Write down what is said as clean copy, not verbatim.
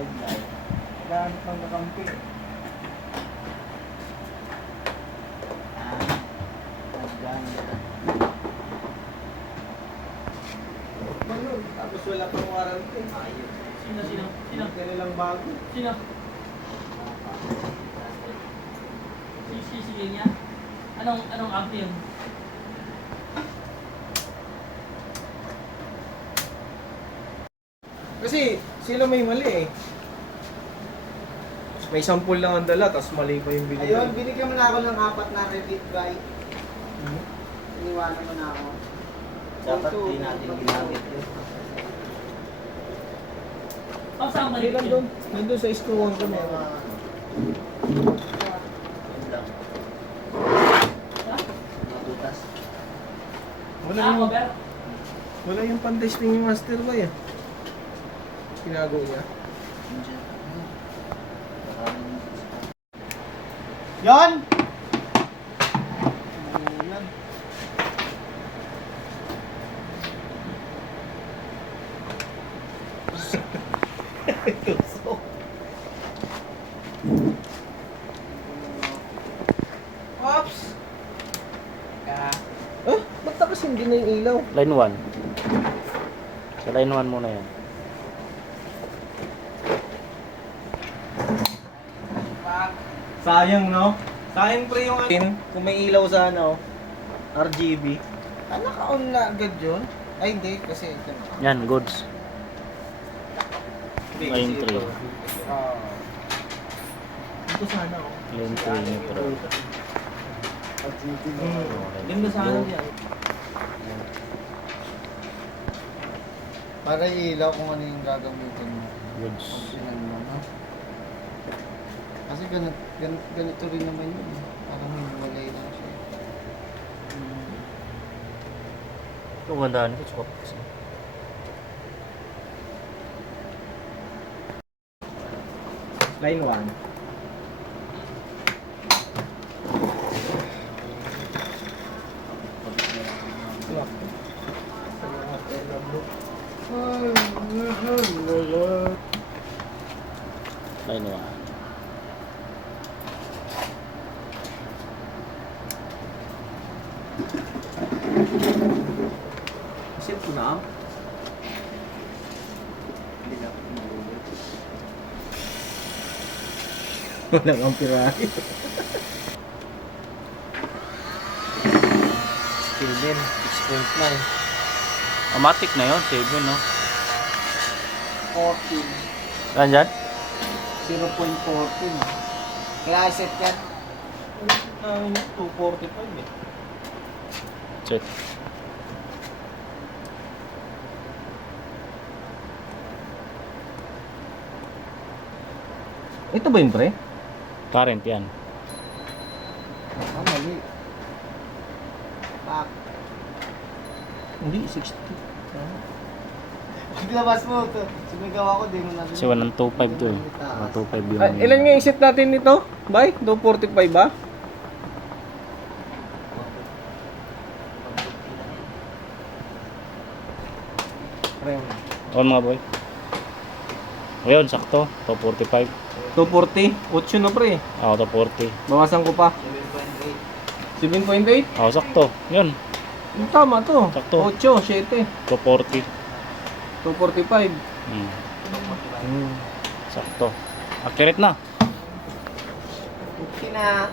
red light. Gaano pang nakampi. Naganda. Tapos wala pang warranty. Ayun. Sino? Kanilang bago. Sino? Sige niya? Anong app yun? Kasi sila may mali eh. May sample lang ang dala, tapos mali pa yung binigay. Ayun, binigyan mo na ako ng 4 na Reddit guy. Iniwanan mo na ako. Dapat di natin ginamit yun. Saan Hindi balik lang yun? doon. Nandun sa screw-on ko meron. Ha? Matutas. Cover? Wala yung pan-testing yung master ko eh. Tinago niya. Yon! Yan. Tusok. Ops! Ba't tapos hindi na yung ilaw? Line 1. Sa line 1 muna yan. Sayang no? Sayang pre yung akin. Kung may ilaw sa ano, RGB. Naka-on na agad yun? Ay hindi, kasi ito na. Yan, goods. Line 3. Ito sana oh. Line 3 neutral. Ganda sana yan. Para ilaw kung ano yung gagamitin mo. Goods. Optional mo, ha? Kasi ganito rin naman yun. Parang hiwalay lang siya. Ito gandaan ko. Swap. Line 1. Line 1. Set ko na. Walang amperahe. Steven, 6.9. Automatic na yun. 7, no? 14. Saan dyan? 0.14. Kaya set yan. 245 eh. Check. Ito ba yun pre? Current yan. Mali. Pak. Hindi, 60. Paglabas mo ito. Sumigaw ako, di mo natin. Kasi 125 to eh. 125 yung... Ilan nga yung set natin nito? Bay? 245 ba? On mga boy. Ayun, sakto. 245. 240? 8 na pre. Oo, 240. Bawasan ko pa. 7.8? Oo, sakto. Yun. Tama to. Sakto. 8, 7. 240. 245. Sakto. Accurate na. Kina.